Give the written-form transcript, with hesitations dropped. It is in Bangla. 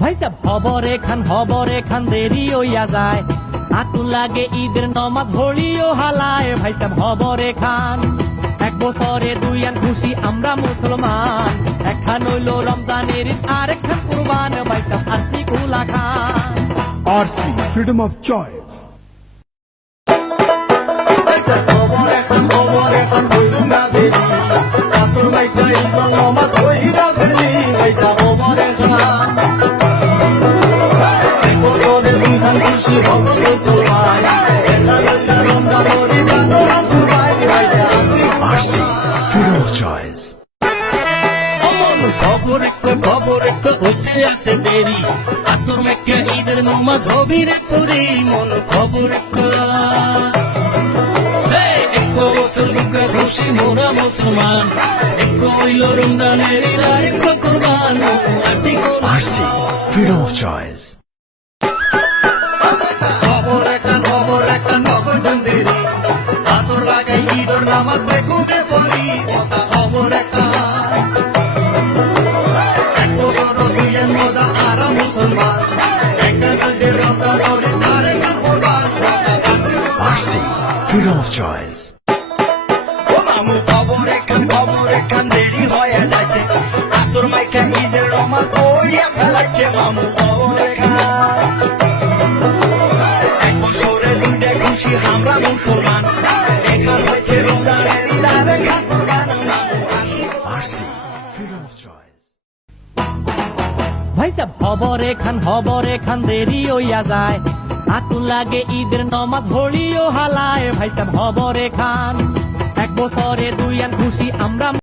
ভাই সাহেব খবরে খান দেরি হইয়া যায়, আতুন লাগে ঈদের নমাজ হলিও হালায়। ভাই সাহেব খবরে খান, এক বছরে দুই আন খুশি আমরা মুসলমান, একখান হইল রমজানের ঈদ আর একখান কুরবান। ভাই সাহেব আরসি কুলা খান। RC, freedom of choice. RC, freedom of choice. খবর হইতে আছে দেরি, আতর মেক্কা ঈদের নমাজ হবি রে পুরি। মন খবর এক বছর লোকে খুশি মোরা মুসলমান, এক হইল রমজানের ঈদ আর এক কুরবান। RC, freedom of choice. খবর একটা নগদন দেরি, আতর লাগাই ঈদের নামাজ বেকুবে পড়ি। খবর একটা এক বছর দুই আন মজা আর মুসলমান, একটা নজর রমজানের ঈদ আর এক কুরবান। RC, freedom of choice. ও মামু খবর একখান দেরি হয়ে যাচ্ছে, আতর মাইকা ঈদের নামাজ পড়িয়া ফেলাচ্ছে। মামু খবর এক বছরে দুইটা খুশি আমরা মুসলমান, এখান হয়েছে রমজানের ঈদ আর এক কুরবান। RC, freedom of choice. ভাই সাহেব খবরে খান দেরি হইয়া যায়, আতুন লাগে ঈদের নমাজ হলিও হালায়। ভাই সাহেব খবরে খান, এক বছরে দুই আন খুশি আমরা